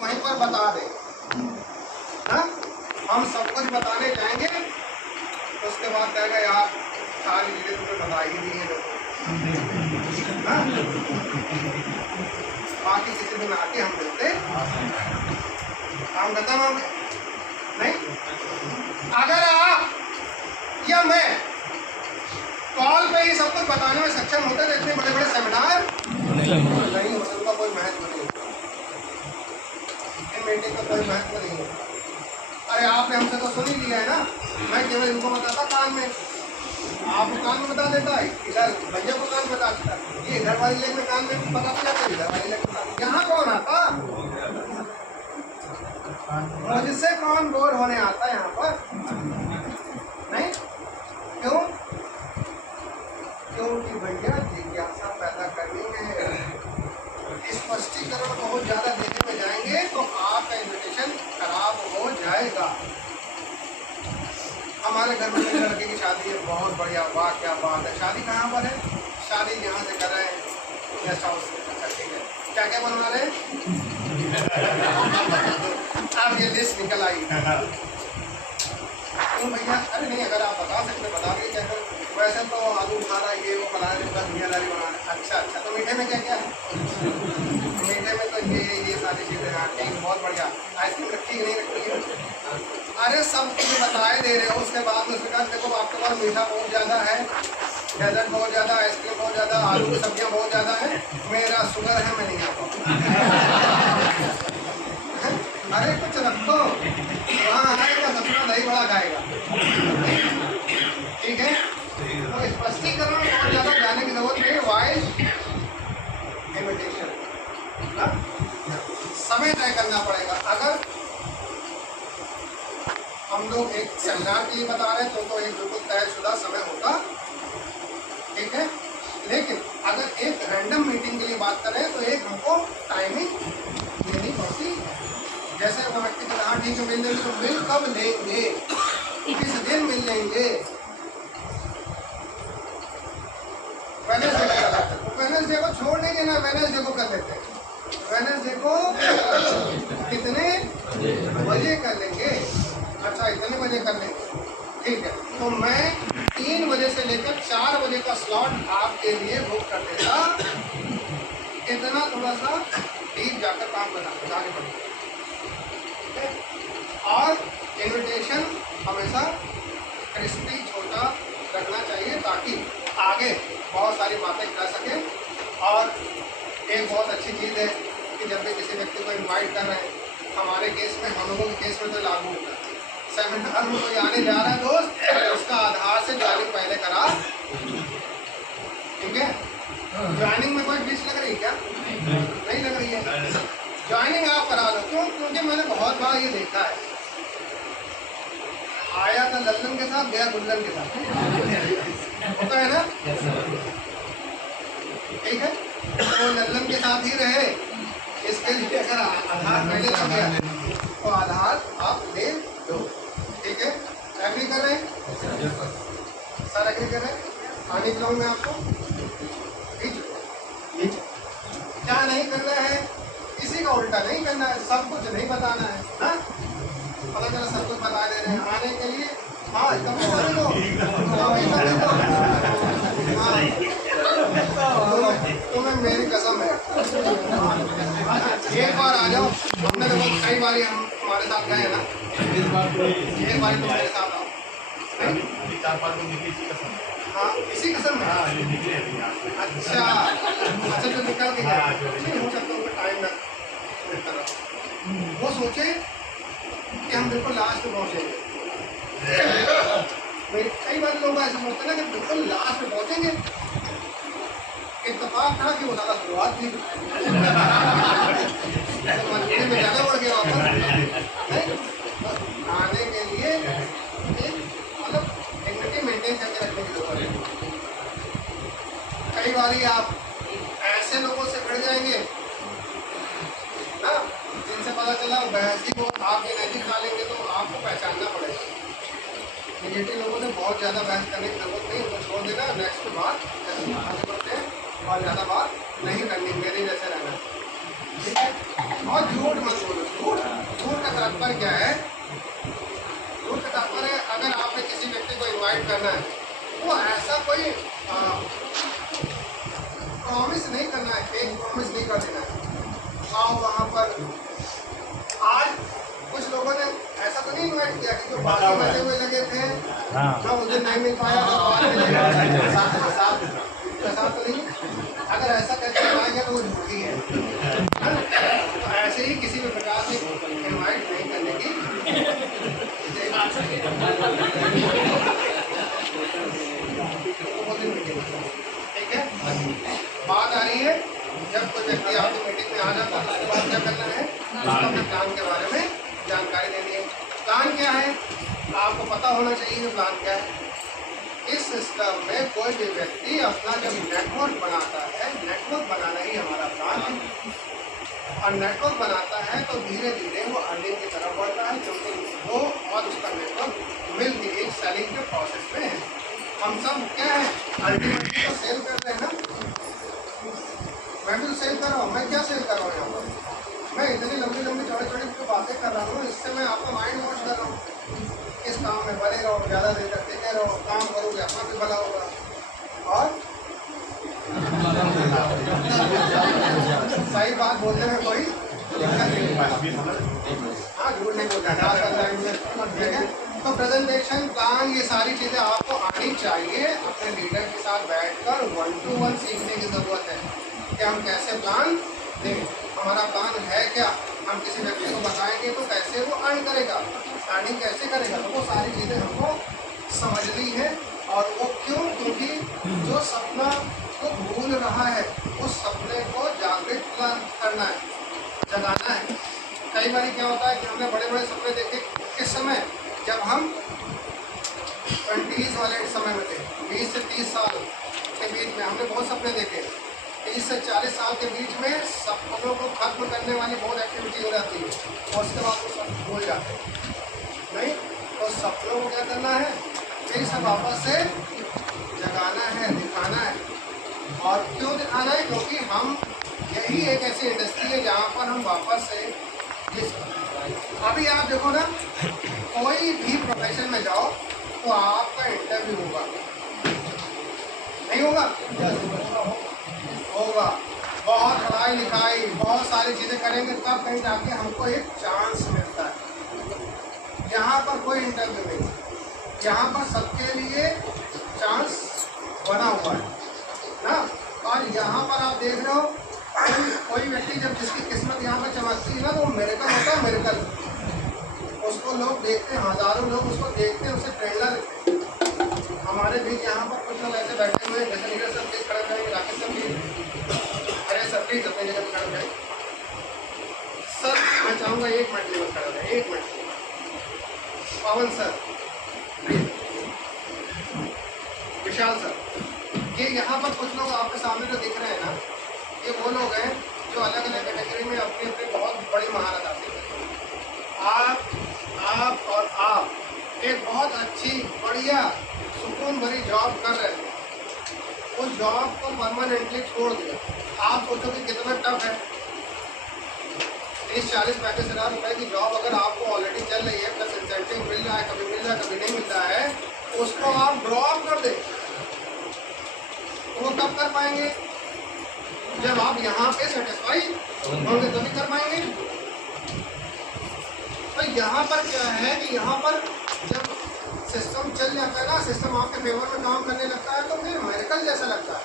वहीं पर बता दें। हाँ, हम सब कुछ बताने जाएंगे तो उसके बाद कहेगा यार सारी चीजें तुम्हें बता ही दी है देखो। हाँ? बाकी किसी दिन आके हम मिलते काम खत्म हो गया। नहीं, अगर आप या मैं कॉल पे ही सब कुछ बताने में सक्षम होते तो इतने बड़े बड़े सेमिनार नहीं होते, उनका कोई महत्व नहीं होता, इन मीटिंग का कोई महत्व नहीं होता। अरे आपने हमसे तो सुन ही लिया है ना, मैं केवल इनको बताता कान में, आपको कान में बता देता है, इधर भैया को कान में बता देता, ये इधर वाली लेग में कान में पता चला था, इधर वाली लेग में यहाँ कौन आता, मुझसे कौन बोर होने आता है यहाँ पर? नहीं क्यों? क्योंकि भैया जिज्ञासा पैदा करनी है। स्पष्टीकरण बहुत ज्यादा देने में जाएंगे तो आपका इन्विटेशन खराब हो जाएगा। हमारे घर में लड़के की शादी है, बहुत बढ़िया, वाह क्या बात है। शादी कहाँ पर है? शादी यहाँ से कर रहे हैं, गेस्ट हाउस में। अच्छा ठीक है, क्या क्या बनवा रहे हैं? आप ये लिस्ट निकल आई क्यों भैया? अरे नहीं, अगर आप बता सकते बता दीजिए क्या करें। वैसे तो आलू खाना ये वो बना रहे, दुनियादारी बना रहे। अच्छा अच्छा, तो मीठे में क्या क्या है? मीठे में तो ये सारी चीज़ें हैं। ठीक, बहुत बढ़िया। आइसक्रीम रखी कि नहीं रखी है? अरे सब चीज़ें बताए दे रहे हो, उसके बाद में उसके बाद देखो आपके पास मीठा बहुत ज़्यादा है, डेजर्ट बहुत ज़्यादा, आइसक्रीम बहुत ज़्यादा, आलू की सब्जियाँ बहुत ज़्यादा है, मेरा शुगर है, मैं नहीं आता। अरे कुछ रखो, वहाँ आएगा सपना दही बड़ा खाएगा। ठीक है, तो स्पष्टीकरण बहुत ज़्यादा जाने की जरूरत नहीं। वाइज इन्विटेशन समय तय करना पड़ेगा। अगर हम लोग एक सेमिनार के लिए बता रहे हैं तो एक बिल्कुल तयशुदा समय होगा, ठीक है। लेकिन अगर एक रैंडम मीटिंग के लिए बात करें तो एक हमको टाइमिंग देनी पड़ती है। जैसे वो व्यक्ति को कहा ठीक है मिल लेंगे, तो मिल कब लेंगे, किस दिन मिल लेंगे? वेडनेसडे को छोड़ देंगे ना, वेडनेसडे को कर लेते हैं। वेडनेसडे को कितने बजे कर लेंगे? अच्छा इतने बजे कर लेंगे, ठीक है। तो मैं 3 बजे से लेकर 4 बजे का स्लॉट आपके लिए बुक कर देता। इतना थोड़ा सा डीप जाकर काम करना पड़ेगा, और इन्विटेशन हमेशा क्रिस्पी छोटा रखना चाहिए ताकि आगे बहुत सारी बातें कर सकें। और एक बहुत अच्छी चीज़ है कि जब भी किसी व्यक्ति को इनवाइट कर रहे हैं, हमारे केस में, हम लोगों के केस में तो लागू होता है, सेमिनार में कोई आने जा रहा है दोस्त, उसका आधार से ज्वाइनिंग पहले करा, ठीक है। ज्वाइनिंग में कोई फीस लग रही है क्या? नहीं लग रही है, ज्वाइनिंग आप करा लो। क्यों? क्योंकि मैंने बहुत बार ये देखा है, आया था लल्लन के साथ, गया दुल्हन के साथ, होता है ना? ठीक है, तो लल्लन के साथ ही रहे। इसके लिए अगर आधार पहले लग गया तो आधार आप ले दो, ठीक है। एग्री कर रहे हैं सर? एग्री कर रहे हैं? आने के मैं आपको क्या नहीं करना है, किसी का उल्टा नहीं करना है, सब कुछ नहीं बताना है। हाँ, पता चला सब कुछ बता दे रहे हैं आने के लिए। हाँ कभी कभी तो तुम्हें मेरी कसम है, एक बार आ जाओ। हमने तो कई बार हम तुम्हारे साथ गए हैं ना, एक बार तुम मेरे साथ आओ। हाँ इसी कसम में। अच्छा अच्छा, तो निकल के गए, हो सकता है टाइम ना वो सोचे कि हम बिल्कुल लास्ट में पहुँचेंगे। मेरे कई बार लोग ऐसे सोचते हैं ना कि बिल्कुल लास्ट में पहुँचेंगे। इत्तेफाक था कि वो ज़्यादा शुरुआत थी, मजबूरी में ज़्यादा बढ़ गया वापस। आने के लिए मतलब डिग्निटी मेंटेन करके रखने की जरूरत है। कई बार आप ऐसे लोगों से भिड़ जाएंगे ना, जिनसे पता चला बहसी को आप ये नजदीक डालेंगे तो आपको पहचानना पड़ेगा। निगेटिव लोगों ने बहुत ज़्यादा बहस करने की जरूरत नहीं, उनको छोड़ देना, नेक्स्ट बात आगे बढ़ते हैं और ज़्यादा बात नहीं करनी, मेरी जैसे रहना, ठीक है। और झूठ मत बोलो। झूठ का तात्पर्य क्या है? झूठ का तात्पर्य अगर आपने किसी व्यक्ति को इनवाइट करना है, वो ऐसा कोई प्रॉमिस नहीं करना है, फेक प्रॉमिस नहीं कर देना है। आओ वहाँ पर। आज कुछ लोगों ने ऐसा तो नहीं इन्वाइट किया कि जो बातें बैठे हुए लगे थे, मैं उस दिन नहीं मिल पाया ऐसा तो नहीं। अगर ऐसा करके आएगा तो वो झूठी है ना? तो ऐसे ही किसी भी प्रकार से इन्वाइट नहीं करने की। ठीक है, बात आ रही है जब कोई व्यक्ति आपकी मीटिंग में आ जाता है उसके बाद क्या करना है, उसको अपने प्लान के बारे में जानकारी देनी है। प्लान क्या है आपको पता होना चाहिए। प्लान क्या है? इस सिस्टम में कोई भी व्यक्ति अपना जब नेटवर्क बनाता है, नेटवर्क बनाना ही हमारा प्लान है। और नेटवर्क बनाता है तो धीरे धीरे वो अर्निंग की तरफ बढ़ता है, क्योंकि वो और उसका नेटवर्क मिलकर एक सेलिंग के प्रोसेस में है। हम सब क्या है, अल्टीमेटली तो सेल करते हैं ना। मैं भी सेल कर रहा हूँ। मैं क्या सेल कर रहा हूँ यहाँ पर? मैं इतनी लंबी लंबी चौड़ी चौड़ी बातें कर रहा हूँ, इससे मैं आपका माइंड वॉश कर रहा हूँ। इस काम में बने रहो, ज़्यादा देर तक टिके रहो, काम करोगे अपना भी भला होगा। और सही बात बोलने में कोई दिक्कत नहीं। हाँ, झूठ नहीं बोलता है। तो प्रेजेंटेशन, प्लान, ये सारी चीज़ें आपको आनी चाहिए। अपने लीडर के साथ बैठकर 1 to 1 सीखने की ज़रूरत है कि हम कैसे प्लान दें, हमारा प्लान है क्या। हम किसी व्यक्ति को बताएंगे तो कैसे वो अर्न करेगा, अर्निंग कैसे करेगा, तो वो सारी चीज़ें हमको समझनी है। और वो क्यों? क्योंकि जो सपना को भूल रहा है उस सपने को जागृत करना है, जगाना है। कई बार क्या होता है कि हमने बड़े बड़े सपने देखे किस समय, जब हम 20s वाले समय में थे। 20 से 30 साल के बीच में हमने बहुत सपने देखे। 30 से 40 साल के बीच में सपनों को खत्म करने वाली बहुत एक्टिविटी हो जाती है और उसके बाद वो सब भूल जाते हैं। नहीं, तो सपनों को क्या करना है, फिर से वापस से जगाना है, दिखाना है। और क्यों दिखाना है? क्योंकि हम यही एक ऐसी इंडस्ट्री है जहाँ पर हम वापस से अभी आप देखो ना, कोई भी प्रोफेशन में जाओ तो आपका इंटरव्यू होगा, नहीं होगा? होगा। बहुत पढ़ाई लिखाई, बहुत सारी चीज़ें करेंगे तब कहीं जाके हमको एक चांस मिलता है। यहाँ पर कोई इंटरव्यू नहीं, यहाँ पर सबके लिए चांस बना हुआ है ना। और यहाँ पर आप देख रहे हो कोई व्यक्ति जब जिसकी किस्मत यहाँ पर चमकती है ना, तो मिरेकल होता है, मिरेकल। उसको लोग देखते हैं, हज़ारों लोग उसको देखते हैं, उसे प्रेरणा देते हैं। हमारे बीच यहाँ पर कुछ लोग ऐसे बैठे हुए हैं, जैसे लीडर सर प्लीज खड़े करेंगे, राकेश सर प्लीज, अरे सर प्लीज अपनी जगह पर खड़े करें। सर मैं चाहूँगा 1 मिनट लिए खड़े करें, 1 मिनट। पवन सर, विशाल सर, ये यहाँ पर कुछ लोग आपके सामने जो दिख रहे हैं ना, ये वो लोग हैं जो अलग अलग कैटेगरी में अपनी अपनी बहुत बड़ी महारत आती है। आप और आप एक बहुत अच्छी बढ़िया सुकून भरी जॉब कर रहे थे, उस जॉब को परमानेंटली छोड़ दिया। आप सोचो कि कितना टफ है। 30-40-35 हज़ार रुपये की जॉब अगर आपको ऑलरेडी चल रही है, प्लस इंसेंटिव मिल रहा है, कभी मिल रहा है कभी नहीं मिलता है, उसको आप ड्रॉप कर दें। तो वो कब कर पाएंगे? जब आप यहाँ पे सेटिस्फाई होंगे तभी कर पाएंगे। तो यहाँ पर क्या है कि यहाँ पर जब सिस्टम चल जाता है ना, सिस्टम आपके फेवर में काम करने लगता है, तो फिर मिरेकल जैसा लगता है,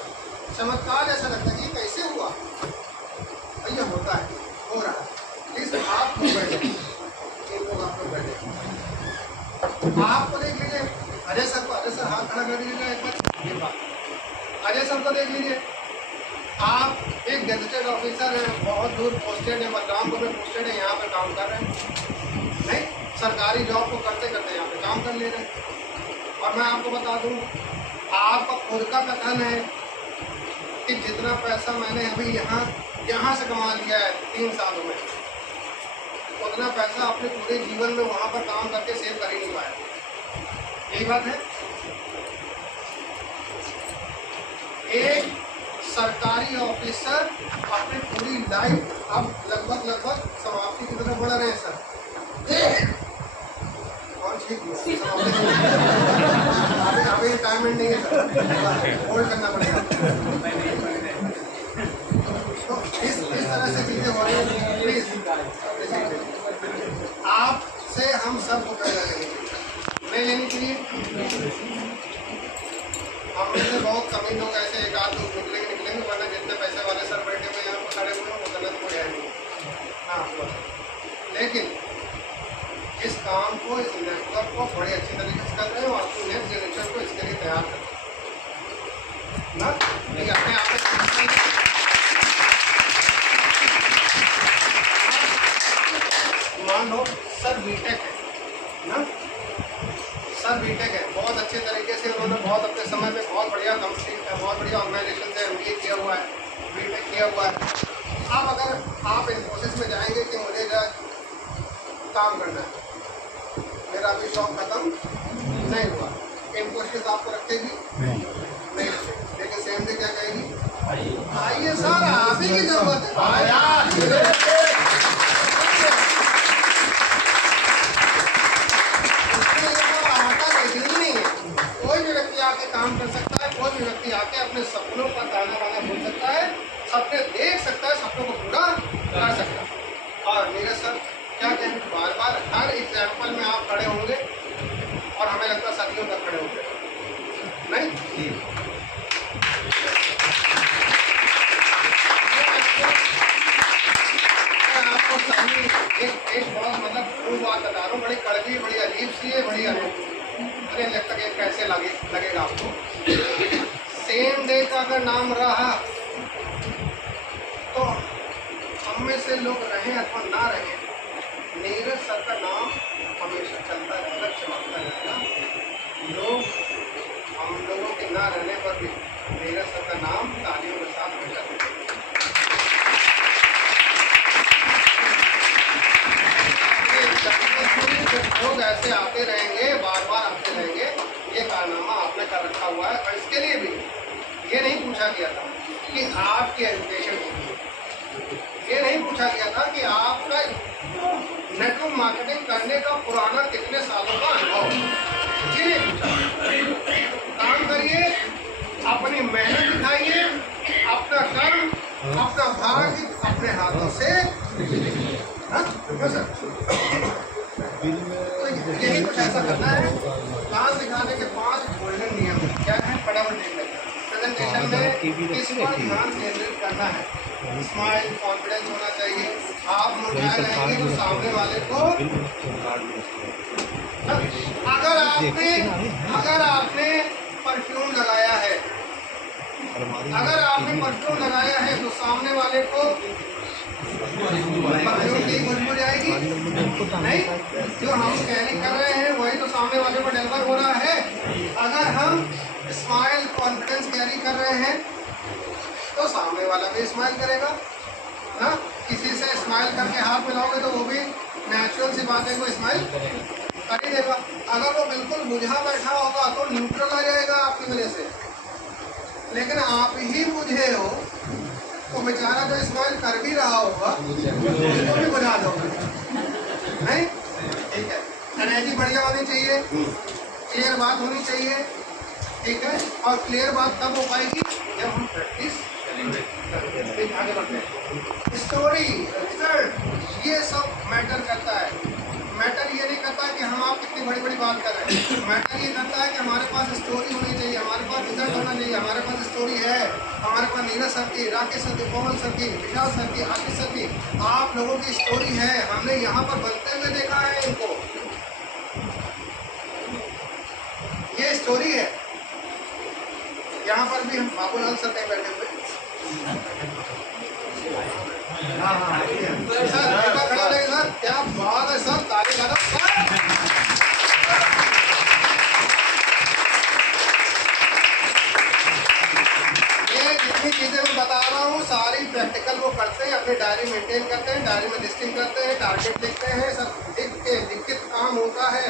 चमत्कार जैसा लगता है कि कैसे हुआ। तो ये होता है, हो रहा है। प्लीज आप लोग बैठे, आप लोग बैठे, आपको देख लीजिए अजय सर को, अजय सर हाथ खड़ा कर दीजिएगा एक बार। अजय सर को देख लीजिए, आप एक गजेटेड ऑफिसर हैं, बहुत दूर पोस्टेड है, बलरामपुर में पोस्टेड है, यहाँ पर काम कर रहे हैं। नहीं, सरकारी जॉब को करते करते यहाँ पे काम कर ले रहे हैं। और मैं आपको बता दूँ, आपका खुद का कथन है कि जितना पैसा मैंने अभी यहाँ से कमा लिया है 3 सालों में, उतना पैसा अपने पूरे जीवन में वहाँ पर काम करके सेव कर ही नहीं पाया। यही बात है। एक सरकारी ऑफिसर अपनी पूरी लाइफ अब लगभग समाप्ति की तरफ बढ़ रहे हैं सर। और ठीक अभी टाइम एंडिंग है सर, होल्ड करना पड़ेगा। तो इस तरह से चीजें हो रही हैं। प्लीज आपसे हम सब को पैदा करेंगे नहीं लेनी चाहिए। हम में से बहुत कम ही लोग ऐसे एक आध लोग निकलेंगे, वरना जितने पैसे वाले सर बैठे हुए यहाँ पर खड़े हुए हैं वो गलत कोई है नहीं। हाँ, लेकिन इस काम को, इस नेटवर्क को बड़े अच्छी तरीके से कर रहे हो। आपको नेक्स्ट जनरेशन को इसके लिए तैयार कर ना, नहीं अपने आप मान लो सर बीटेक है ना, सर बीटेक है, बहुत अच्छे तरीके से उन्होंने बहुत अपने समय में बहुत बढ़िया कंपनी, बहुत बढ़िया ऑर्गेनाइजेशन से MBA किया हुआ है, बीटेक किया हुआ है। अब अगर आप इन्फोसिस में जाएंगे कि मुझे काम करना है, मेरा अभी शौक खत्म नहीं हुआ, इन्फोसिस आपको रखेगी नहीं रखेगी, लेकिन सेम डे क्या कहेगी, आइए सर आप ही की जरूरत है। आके काम कर सकता है, कोई भी व्यक्ति आके अपने सपनों का ताना बाना बोल सकता है, सपने देख सकता है, सपनों को पूरा कर सकता है। और नीरज सर क्या कहें, बार बार हर एग्जाम्पल में आप खड़े होंगे और हमें लगता है सदियों तक खड़े होंगे नहीं। आपको सही एक बहुत मतलब वो बात बता रहा हूँ, बड़ी कड़वी, बड़ी अजीब सी है, बड़ी अनोखी, मुझे लगता है कैसे लगेगा आपको। सेम डे का अगर नाम रहा तो हम में से लोग रहे अथवा ना रहे, नीरज सर का नाम हमेशा चलता रहेगा, चमकता रहेगा। लोग हम लोगों के ना रहने पर भी नीरज सर का नाम तालियों के साथ हमेशा लोग ऐसे आते रहेंगे, बार बार आते रहेंगे। ये कारनामा आपने कर रखा हुआ है। और इसके लिए भी ये नहीं पूछा गया था कि आपकी एजुकेशन होगी, ये नहीं पूछा गया था कि आपका नेटवर्क मार्केटिंग करने का पुराना कितने सालों का अनुभव, ये नहीं पूछा। काम करिए, अपनी मेहनत दिखाइए, अपना कर्म, अपना भाग्य अपने हाथों से यही कुछ ऐसा करना है। क्लास दिखाने के 5 गोल्डन नियम क्या है, फटाफट देख लेते हैं। प्रेजेंटेशन में किस पर ध्यान केंद्रित करना है, स्माइल, कॉन्फिडेंस होना चाहिए। आप मुस्कुराए रहेंगे तो सामने वाले को, अगर आपने परफ्यूम लगाया है, तो सामने वाले को परफ्यूम की खुशबू जाएगी नहीं। जो हम कैरी कर रहे हैं वही तो सामने वाले को डिलीवर हो रहा है। अगर हम स्माइल, कॉन्फिडेंस कैरी कर रहे हैं तो सामने वाला भी स्माइल करेगा ना। किसी से स्माइल करके हाथ मिलाओगे तो वो भी नेचुरल सी बात है, वो स्माइल कर ही देगा। अगर वो बिल्कुल बुझा बैठा होगा तो न्यूट्रल आ जाएगा आपकी वजह से, लेकिन आप ही बुझे हो तो बेचारा जो स्माइल कर भी रहा होगा उसको भी बुझा दोगे नहीं। ठीक है, एनर्जी बढ़िया होनी चाहिए, क्लियर बात होनी चाहिए, ठीक है। और क्लियर बात तब हो पाएगी जब हम प्रैक्टिस करेंगे। आगे बढ़ते हैं। स्टोरी, रिजल्ट, ये सब मैटर करता है। मैटर ये नहीं करता कि हम आप कितनी बड़ी बड़ी बात कर रहे हैं, मैटर ये करता है कि हमारे पास स्टोरी होनी चाहिए, हमारे पास रिजल्ट होना चाहिए। हमारे पास स्टोरी है, हमारे पास नीरज सर की, राकेश सर की, पवन सर की, विशाल सर की, आशीष सर की, आप लोगों की स्टोरी है। हमने यहाँ पर बनते हुए देखा है इनको, ये स्टोरी है। यहाँ पर भी हम बाबूलाल सर कहीं बैठे हुए, सर खड़ा रहे सर, क्या बात है सर, ताली बजाओ सर। ये जितनी चीजें मैं बता रहा हूँ सारी प्रैक्टिकल वो करते हैं, अपनी डायरी मेंटेन करते हैं, डायरी में लिस्टिंग करते हैं, टारगेट लिखते हैं, सब लिखित काम होता है।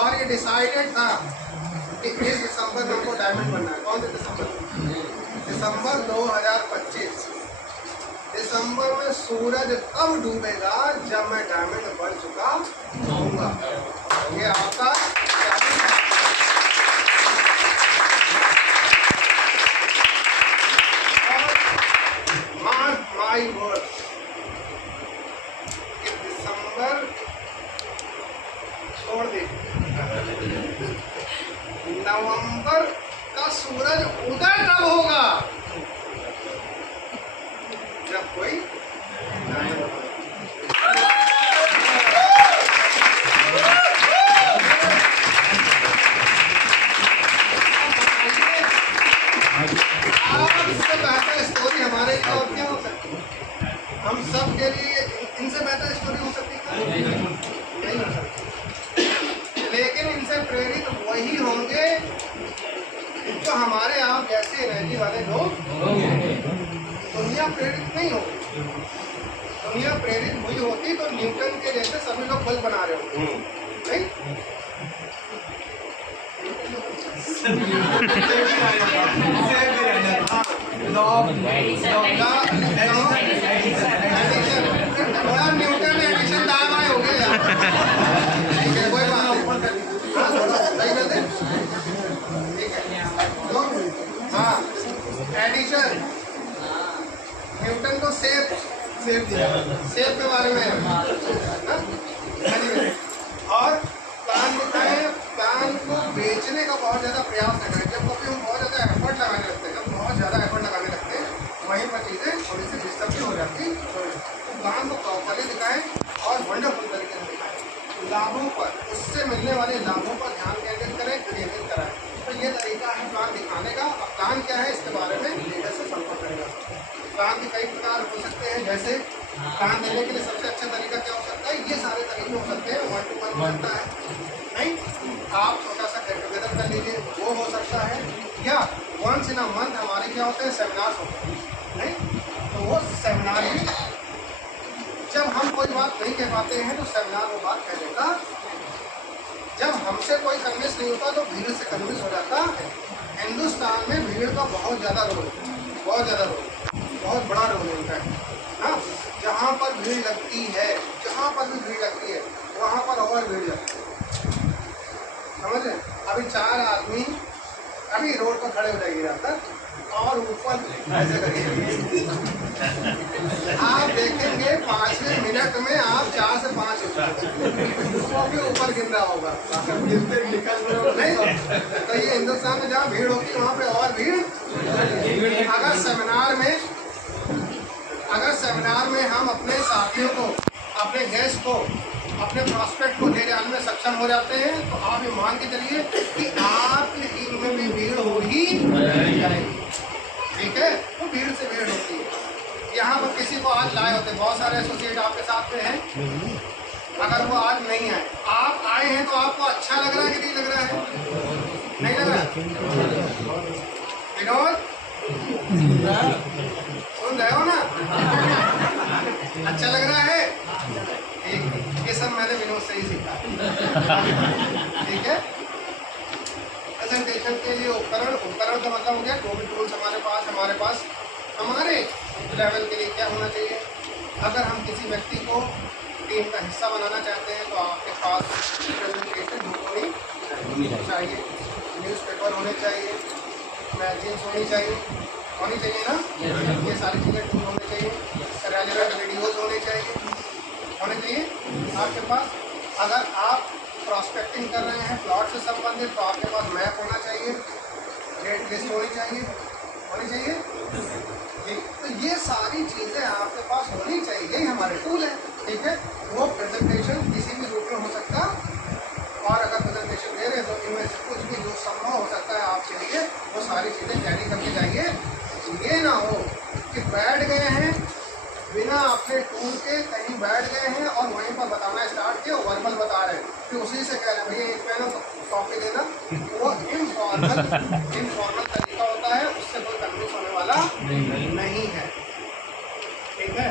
और ये डिसाइडेड था इस दिसंबर में हमको डायमंड बनना है। कौन से दिसंबर? दिसंबर 2025। दिसंबर में सूरज तब डूबेगा जब मैं डायमंड बन चुका होऊंगा। ये आपका मार्क माई वर्ड, दिसंबर छोड़ दे, नवंबर का सूरज उदय तब होगा जब कोई इससे बेहतर स्टोरी हमारे लिए और क्या हो सकती है? हम सब के लिए इनसे बेहतर स्टोरी हो सकती है? नहीं हो सकती। लेकिन इनसे प्रेरित वही होंगे जो हमारे आप जैसे एनर्जी वाले लोग। दुनिया प्रेरित नहीं होगी। दुनिया प्रेरित हुई होती तो न्यूटन के जैसे सभी लोग बल्ब बना रहे होंगे, नहीं? थोड़ा न्यूटन एडिशन दाएं बाएं हो गया यार। ठीक है, कोई बात नहीं। हाँ, थोड़ा सही कर दे। ठीक है, तो हाँ, एडिशन न्यूटन को सेब दिया, सेब के बारे में। और प्लान बताए, प्लान को बेचने का बहुत ज़्यादा प्रयास न करें। जब कभी हम बहुत ज़्यादा एफर्ट लगाने लगते हैं, जब बहुत ज़्यादा एफर्ट लगाने लगते हैं, वहीं पर चीज़ें थोड़ी सी डिस्टर्ब भी हो जाती हैं। तो प्लान को प्रॉपरली दिखाएं और वंडरफुल तरीके से दिखाएं। लाभों पर, उससे मिलने वाले लाभों पर ध्यान केंद्रित करें, केंद्रित कराएं। तो ये तरीका है प्लान दिखाने का। और प्लान क्या है, इसके बारे में लीडर से संपर्क करेगा। प्लान के कई प्रकार हो सकते हैं। जैसे प्लान देने के लिए सबसे अच्छा तरीका क्या हो सकता है? ये सारे तरीके हो सकते हैं। 1 to 1 हो सकता है, नहीं? आप छोटा सा गेट टुगेदर कर लीजिए, वो हो सकता है। या वंस इन अ मंथ हमारे क्या होते हैं, सेमिनार्स होते हैं, नहीं? तो वो सेमिनार में जब हम कोई बात नहीं कह पाते हैं तो सेमिनार वो बात कह देता। जब हमसे कोई कन्विंस नहीं होता तो भीड़ से कन्विंस हो जाता है। हिंदुस्तान में भीड़ का बहुत ज़्यादा रोल है, बहुत ज़्यादा रोल, बहुत बड़ा रोल होता है। हाँ, जहाँ पर भीड़ लगती है, जहाँ पर भी भीड़ लगती है वहाँ पर और भीड़ लगती है। समझ रहे? अभी 4 आदमी अभी रोड पर खड़े हो जाइए जाकर और ऊपर ऐसे करिए, आप देखेंगे 5वें मिनट में आप 4 से 5 वो भी ऊपर गिर रहा होगा। नहीं, तो ये हिंदुस्तान में जहाँ भीड़ होती है वहाँ पे और भीड़। अगर सेमिनार में हम अपने साथियों को, अपने गेस्ट को, अपने प्रॉस्पेक्ट को ले जाने में सक्षम हो जाते हैं तो आप ये मान के चलिए कि आपकी टीम में भी भीड़ हो ही जाएगी। ठीक है, तो भीड़ से भीड़ होती है। यहाँ पर किसी को आज लाए होते, बहुत सारे एसोसिएट आपके साथ में हैं, अगर वो आज नहीं आए, आप आए हैं तो आपको अच्छा लग रहा है कि नहीं लग रहा है? नहीं लग रहा? विनोद सुन रहे हो ना? अच्छा लग रहा है? ये सब मैंने विनोद से ही सीखा। ठीक है, प्रेजेंटेशन के लिए उपकरण का मतलब हो गया कोविड टूल्स हमारे पास हमारे लेवल के लिए क्या होना चाहिए। अगर हम किसी व्यक्ति को टीम का हिस्सा बनाना चाहते हैं तो आपके पास प्रेजेंटेशन होनी चाहिए, न्यूज़पेपर होने चाहिए, मैगजीन्स होनी चाहिए ना? ये सारी चीज़ें टूल होने चाहिए, रेलेवेंट वीडियोज़ होने चाहिए आपके पास। अगर आप प्रॉस्पेक्टिंग कर रहे हैं प्लॉट से संबंधित तो आपके पास मैप होना चाहिए, रेट लिस्ट होनी चाहिए जी। तो ये सारी चीज़ें आपके पास होनी चाहिए, यही हमारे टूल है। ठीक है, वो प्रेजेंटेशन किसी भी रूप में हो सकता, और अगर प्रेजेंटेशन दे रहे तो इनमें से कुछ भी जो संभव हो सकता है आपके लिए वो सारी चीज़ें कैरी करके जाइए। ये ना हो कि बैठ गए हैं बिना अपने टूल के, कहीं बैठ गए हैं और वहीं पर बताना स्टार्ट किया, वर्बल बता रहे हैं, फिर उसी से कह रहे हैं भैया एक पेन और कॉपी देना। वो इनफॉर्मल तरीका होता है, उससे कोई कन्विंस होने वाला नहीं है। ठीक है,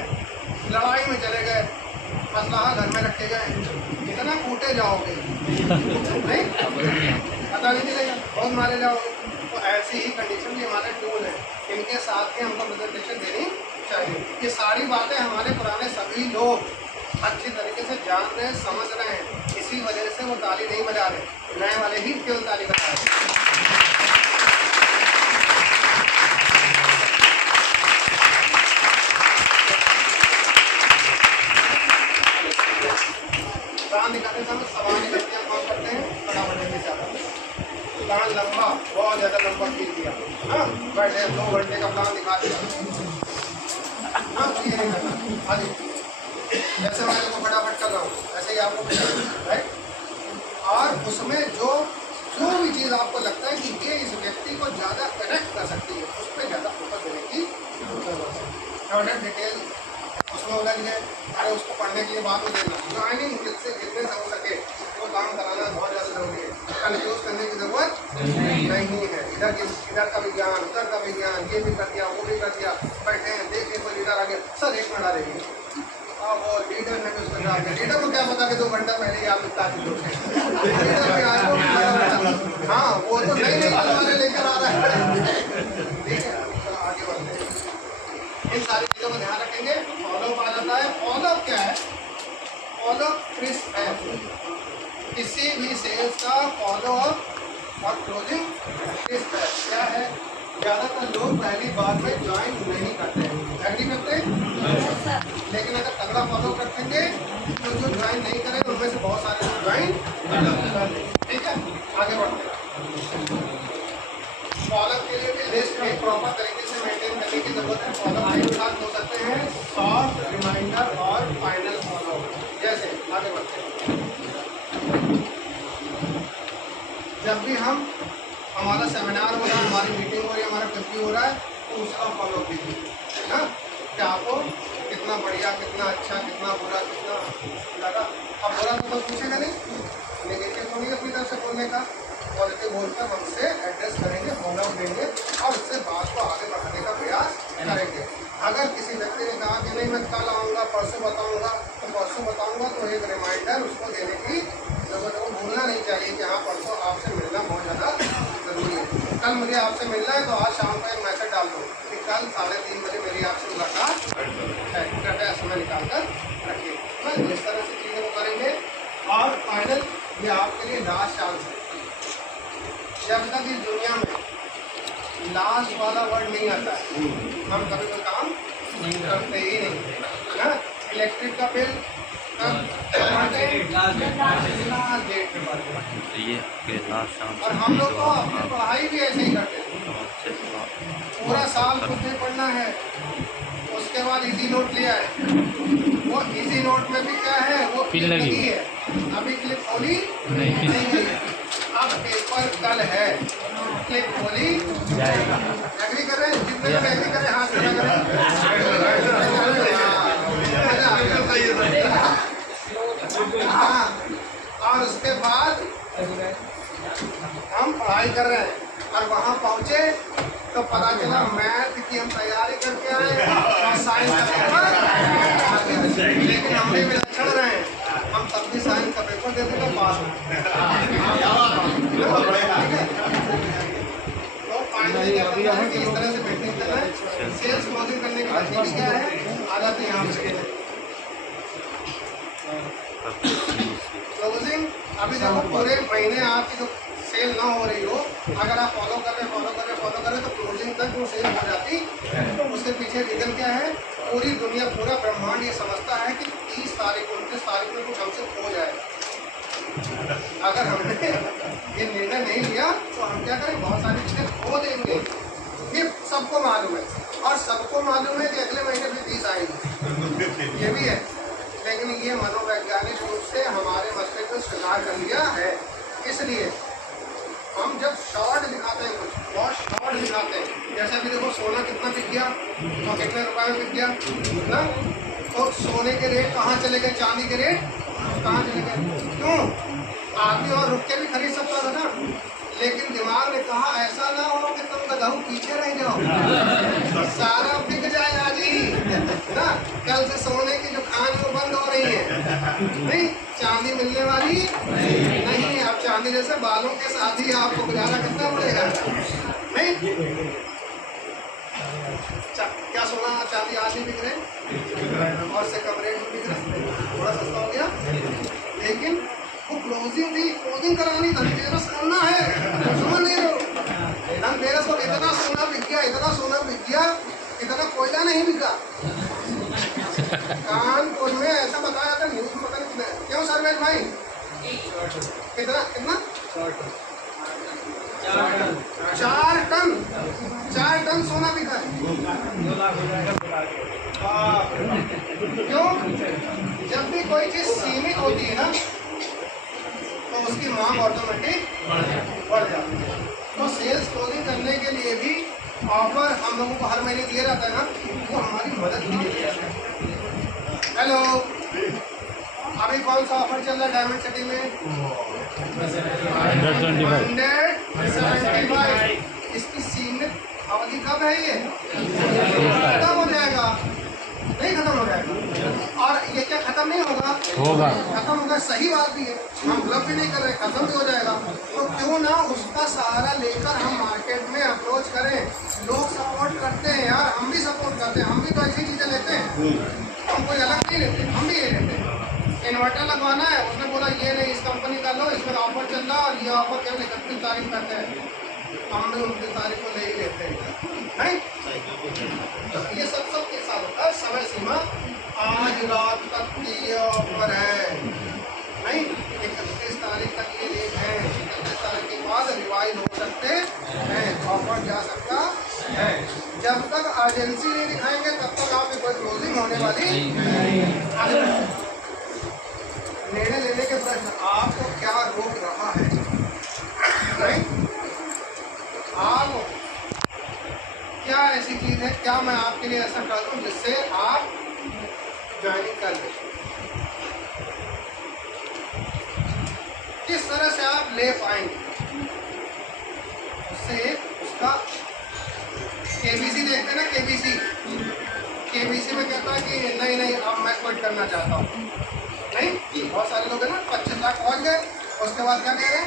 लड़ाई में चले गए, असलाहा घर में रखे गए, इतना कूटे जाओगे नहीं। पता नहीं चलेगा, बहुत मारे जाओगे। तो ऐसी ही कंडीशन ये हमारे टूल है, इनके साथ ही हमको प्रेजेंटेशन देनी चाहिए। ये सारी बातें हमारे पुराने सभी लोग अच्छी तरीके से जान रहे हैं, समझ रहे हैं, इसी वजह से वो ताली नहीं बजा रहे, नए वाले ही केवल ताली बजा रहे हैं। प्लान दिखाते समय सवाल गलतियाँ कौन करते हैं, फटाफट जल्दी से आता है। प्लान लंबा, बहुत ज़्यादा लंबा खींच दिया, हाँ बैठे 2 घंटे का प्लान दिखा दिया, हाँ ये नहीं करना। हाँ जी, जैसे मैं आपको फटाफट कर रहा हूँ ऐसे ही आपको राइट। और उसमें जो भी चीज़ आपको लगता है कि ये इस व्यक्ति को ज़्यादा कनेक्ट कर सकती है, उस पर ज़्यादा फोकस देने की जरूरत है। डिटेल उसमें उलझ गए, अरे उसको पढ़ने के लिए बाद में देना, ज्वाइनिंग जिससे जितने से हो सके वो काम कराना बहुत ज़्यादा जरूरी है। कन्फ्यूज करने की जरूरत नहीं है। इधर का विज्ञान, उधर का विज्ञान, ये भी कर दिया, वो भी कर दिया, बैठे हैं, देखिए कोई लीडर आ गया, सर 1 मिनट आ रही है, वो लीडर ने कुछ कहा, लीडर को क्या पता कि 2 घंटा पहले ही आप निपटा चुके हैं। हाँ वो तो नहीं वाले लेकर आ रहा है, ठीक है। तो आगे बढ़ते हैं, इन सारी चीज़ों को ध्यान रखेंगे। फॉलोअप आ जाता है। फॉलोअप क्या है? फॉलोअप क्रिस्प है, किसी भी सेल्स का फॉलोअप और क्लोजिंग क्रिस्प है। क्या है? ज़्यादातर लोग पहली बार में ज्वाइन नहीं करते हैं, एग्री करते हैं, लेकिन अगर तगड़ा फॉलो रखेंगे तो जो ज्वाइन नहीं करेंगे उनमें से बहुत सारे लोग ज्वाइन कर लेंगे, ठीक है। आगे बढ़ते हैं। फॉलोअप के लिए भी लिस्ट एक प्रॉपर तरीके से मेंटेन करने की जरूरत है। फॉलोअप के साथ हो सकते हैं सॉफ्ट रिमाइंडर और फाइनल फॉलोअप। जैसे आगे बढ़ते हैं, जब भी हमारा सेमिनार हो रहा है, हमारी मीटिंग हो रही है, हमारा कुछ भी हो रहा है, तो उसका फॉलोअप कीजिए, है ना, कि आपको कितना बढ़िया, कितना अच्छा, कितना बुरा, कितना लगा। अब बुरा तो कोई पूछेगा नहीं, नेगेटिव तो नहीं अपनी तरफ से बोलने का, पॉजिटिव बोलकर हमसे एड्रेस करेंगे, फॉलोअप देंगे और उससे बात को आगे बढ़ाने का प्रयास करेंगे। अगर किसी व्यक्ति ने कहा कि नहीं मैं कल आऊँगा, परसों बताऊँगा, तो परसों बताऊँगा, तो एक रिमाइंडर उसको देने की जरूरत है। वो भूलना नहीं चाहिए कि हाँ परसों आपसे मिलना बहुत ज़्यादा जरूरी है, कल मुझे आपसे मिलना है, तो आज शाम को एक मैसेज डाल दो कि कल 3:30 बजे मेरी आपसे मुलाकात है, कृपया समय निकाल कर रखिए। बस इस तरह से चीज़ें वो करेंगे। और फाइनल, ये आपके लिए लास्ट चांस है। जब तक इस दुनिया में लास्ट वाला वर्ड नहीं आता है, हम कभी कोई काम नहीं करते ही नहीं, है। इलेक्ट्रिक का बिल और हम लोग तो अपनी पढ़ाई भी ऐसे ही करते हैं, पूरा साल खुद से पढ़ना है, उसके बाद इजी नोट लिया है, वो इजी नोट में भी क्या है, वो क्लिप लगी है, अभी क्लिप खोली नहीं है, अब पेपर कल है, क्लिप खोली जाएगा। एग्री कर रहे हैं? जितने लोग एग्री करें हाथ खड़ा करें। हाँ, और उसके बाद हम पढ़ाई कर रहे हैं और वहाँ पहुँचे तो पता चला मैथ की हम तैयारी करके आए और साइंस का पेपर, लेकिन हम भी विलक्षण रहे हैं, हम तब भी साइंस का पेपर दे देंगे पास। तो फाइनली इस तरह से बेटिंग करना है। सेल्स क्लोजिंग करने की तकनीक क्या है, आ जाते हैं यहाँ से क्लोजिंग। अभी देखो पूरे महीने आपकी जो सेल ना हो रही हो, अगर आप फॉलो कर रहे तो क्लोजिंग तक वो सेल हो जाती। तो उसके पीछे रीजन क्या है, पूरी दुनिया, पूरा ब्रह्मांड ये समझता है कि 30 तारीख को, 29 तारीख में कुछ हमसे खो जाएगा। अगर हमने ये निर्णय नहीं लिया तो हम क्या करें, बहुत सारी चीज़ें खो देंगे। ये सबको मालूम है, और सबको मालूम है कि अगले महीने भी 30 आएगी, ये भी है, लेकिन ये मनोवैज्ञानिक रूप से हमारे मस्तिष्क को स्वीकार कर लिया है। इसलिए हम जब शॉर्ट दिखाते हैं, कुछ बहुत शॉर्ट दिखाते हैं, जैसे अभी देखो सोना कितना बिक गया, तो कितने रुपए में बिक गया ना, तो सोने के रेट कहाँ चले गए, चांदी के रेट कहाँ चले गए, क्यों? आगे और रुक के भी खरीद सकता था ना, लेकिन दिमाग ने कहा ऐसा ना हो कि तुम गधऊ पीछे रह जाओ, सारा बिक जाए आज ही ना, कल से सोने की जो खान वो बंद हो रही है, नहीं चांदी मिलने वाली नहीं, अब चांदी जैसे बालों के साथ ही आपको गुजारा करना पड़ेगा, नहीं? क्या सोना चांदी आज नहीं बिक रहे और से कम रेट में बिक रहे, थोड़ा सस्ता हो गया, लेकिन वो क्लोजिंग थी, क्लोजिंग करानी, धनतेरस करना है, समझ नहीं रहे हो? धनतेरस को इतना सोना बिक गया, इतना सोना बिक गया, इतना कोयला नहीं बिका। कानपुर में ऐसा बताया था, न्यूज में पता नहीं कितना, क्यों सर्वेश भाई? कितना कितना? 4 टन सोना बिका है। क्यों? जब भी कोई चीज सीमित होती है ना तो उसकी मांग ऑटोमेटिक बढ़ जाती है। तो सेल्स क्लोजिंग करने के लिए भी ऑफर हम लोगों को हर महीने दिया जाता है ना, वो हमारी मदद के लिए दिया जाता है। हेलो, अभी कौन सा ऑफर चल रहा है डायमंड सिटी में? 175। इसकी सीमित अवधि कब है? ये खत्म हो जाएगा, नहीं खत्म हो जाएगा। और ये क्या खत्म नहीं होगा? खत्म होगा, सही बात भी है, हम ब्लफ भी नहीं कर रहे, खत्म भी हो जाएगा। तो क्यों ना उसका सहारा लेकर हम मार्केट में अप्रोच करें। लोग सपोर्ट करते हैं यार, हम भी सपोर्ट करते हैं, हम भी तो ऐसी चीजें लेते हैं, हम कोई अलग नहीं लेते, हम भी ये लेते हैं। इन्वर्टर लगवाना है, उसने बोला ये नहीं, इस कंपनी का लो, इसमें ऑफर चल रहा और ये ऑफर केवल 31 तारीख तक है, हम भी 29 तारीख को ले ही लेते हैं, नहीं? ये सब के साथ होता है, समय सीमा आज रात तक ये ऑफर है, नहीं? 31 तारीख तक ये रेट है, 31 तारीख के बाद रिवाइज हो सकते हैं, ऑफर जा सकता है। जब तक एजेंसी नहीं दिखाएंगे तब तक आपकी कोई क्लोजिंग होने वाली नहीं। निर्णय लेने के प्रश्न, आपको क्या रोक रहा है? नहीं, आप क्या ऐसी चीज है, क्या मैं आपके लिए ऐसा कर दूं जिससे आप ज्वाइनिंग कर लें? किस तरह से आप ले पाएंगे उससे? उसका केबीसी देखते ना, केबीसी में कहता है कि नहीं अब मैं क्विट करना चाहता हूँ, नहीं? बहुत सारे लोग हैं ना 25 लाख पहुँच गए, उसके बाद क्या कह रहे हैं,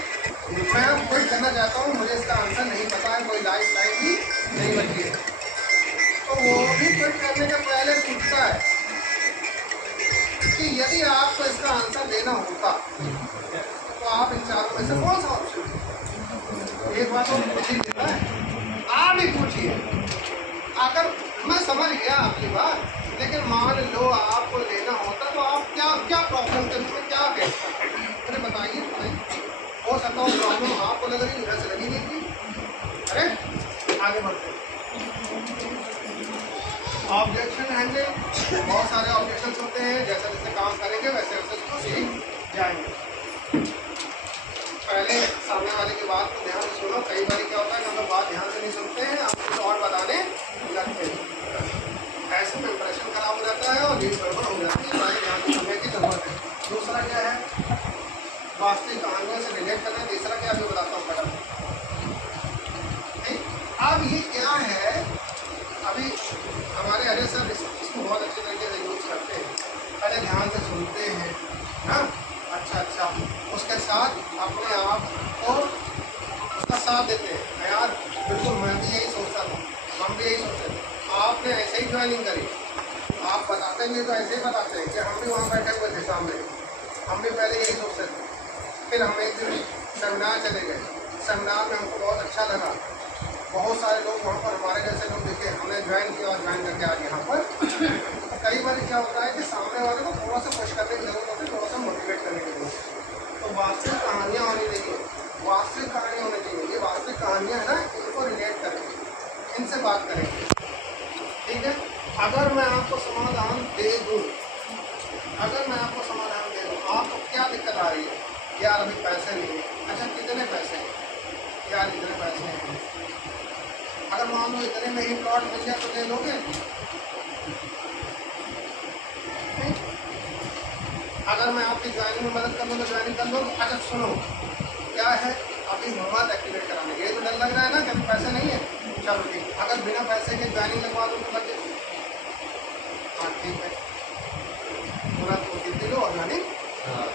मैं क्विट करना चाहता हूँ, मुझे इसका आंसर नहीं पता है, कोई लाइफ भी नहीं बची है। तो वो भी क्विट करने के पहले पूछता है कि यदि आपको इसका आंसर देना होता तो आप इन चारों में से कौन सा ऑप्शन? एक बात और पूछ ही देता है, आप ही पूछिए। अगर मैं समझ गया आपकी बात, लेकिन मान लो आपको लेना होता तो आप क्या प्रॉब्लम के उसमें क्या कहते? अरे बताइए, हो सकता हो प्रॉब्लम आपको लग रही है, वैसे लगी नहीं थी। अरे आगे बढ़ते हैं। ऑब्जेक्शन हैंडलिंग, बहुत सारे ऑब्जेक्शन होते हैं, जैसे जैसे काम करेंगे वैसे वैसे उसको सीख जाएंगे। पहले सामने वाले की बात को ध्यान से सुनो। कई बार क्या होता है कि हम लोग बात ध्यान से नहीं सुनते हैं, हम कुछ और बताने लगते हैं, ऐसे में इंप्रेशन खराब हो जाता है और लीड गड़बड़ हो जाती है। सारे ध्यान से सुनने की जरूरत है। दूसरा क्या है, वास्तविक कहानियों से रिलेट करना। तीसरा क्या अभी बताता हूँ मैडम। अब ये क्या है, अभी हमारे अरे सर इसको बहुत अच्छे तरीके से यूज करते हैं। पहले ध्यान से सुनते हैं, हाँ, अच्छा, उसके साथ अपने आप को उसका साथ देते हैं। यार बिल्कुल मैं भी यही सोचता था, हम भी यही सोचते थे, आपने ऐसे ही ज्वाइनिंग करी, आप बताते नहीं तो ऐसे ही बताते हैं कि हम भी वहाँ बैठे हुए थे सामने, हम भी पहले यही सोचते थे। फिर हम एक दिन सेमिनार चले गए, सेमिनार में हमको बहुत अच्छा लगा, बहुत सारे लोग वहाँ पर हमारे जैसे लोग दिखे, हमने ज्वाइन किया और ज्वाइन करके आज यहाँ पर। तो कई बार क्या होता है कि सामने वाले को थोड़ा सा पुश करने की जरूरत होती है, थोड़ा सा मोटिवेट करने की जरूरत है। तो वास्तविक कहानियाँ होनी चाहिए, वास्तविक कहानियाँ होनी चाहिए। ये वास्तविक कहानियाँ है ना, इनको रिलेट करेंगे, इनसे बात करेंगे, ठीक है। अगर मैं आपको समाधान दे दूँ, आपको क्या दिक्कत आ रही है? यार अभी पैसे नहीं है। अच्छा कितने पैसे हैं? यार इतने पैसे हैं। अगर मान लो इतने में ही प्लॉट मिल जाए तो ले लोगे? अगर मैं आपकी ज्वाइनिंग में मदद कर दूँ तो ज्वाइनिंग कर लो। अच्छा सुनो, क्या है, अभी मत एक्टिवेट कराने, ये तो डर लग रहा है ना कि अभी पैसे नहीं है। चलो ठीक, अगर बिना पैसे के ज्वाइनिंग लगवा दो तो बचे, हाँ ठीक है, पूरा तो लो और ज्वाइनिंग,